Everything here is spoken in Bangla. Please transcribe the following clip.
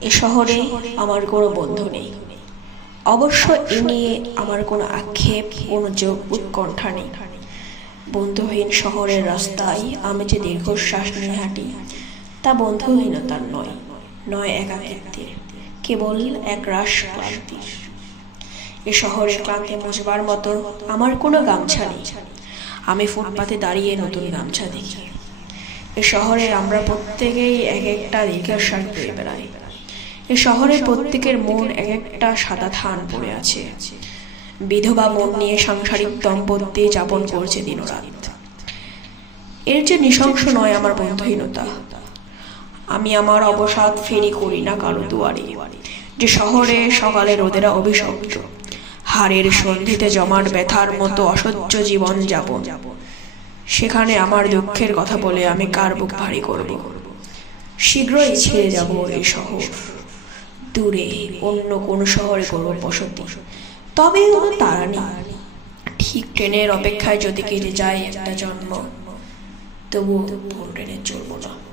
এ শহরে আমার কোনো বন্ধু নেই। অবশ্য এ নিয়ে আমার কোনো আক্ষেপ, কোনো যোগ উৎকণ্ঠা নেই। বন্ধুহীন শহরের রাস্তায় আমি যে দীর্ঘশ্বাস নিয়ে হাঁটি, তা বন্ধুহীনতার নয়, নয় একাকিত্বের, কেবল এক রাশ ক্লান্তির। এ শহরের ক্লান্তি মুছবার মতো আমার কোনো গামছা নেই। আমি ফুটপাতে দাঁড়িয়ে নতুন গামছা দেখি। এ শহরে আমরা প্রত্যেকেই এক একটা দীর্ঘশ্বাস বয়ে বেড়াই। এ শহরের প্রত্যেকের মন এক একটা সাদা থান পড়ে আছে। বিধবা মন নিয়ে সাংসারিক দম্পতি যাপন করছে দিনরাত। এর যে নৃশংস নয় আমার বন্ধুহীনতা। আমি আমার অবসাদ ফেরি করি না কারো দুয়ারে। যে শহরে সকালে রোদেরা অভিশপ্ত, হাড়ের সন্ধিতে জমাট ব্যথার মতো অসহ্য জীবন যাপন, সেখানে আমার দুঃখের কথা বলে আমি কার বুক ভারী করব? শীঘ্রই ছেড়ে যাব এই শহর, দূরে অন্য কোন শহরে করব বসতি। তবে কোনো তাড়া নেই। ঠিক ট্রেনের অপেক্ষায় যদি কেটে যায় একটা জন্ম, তবুও ভোর ট্রেনে চলব না।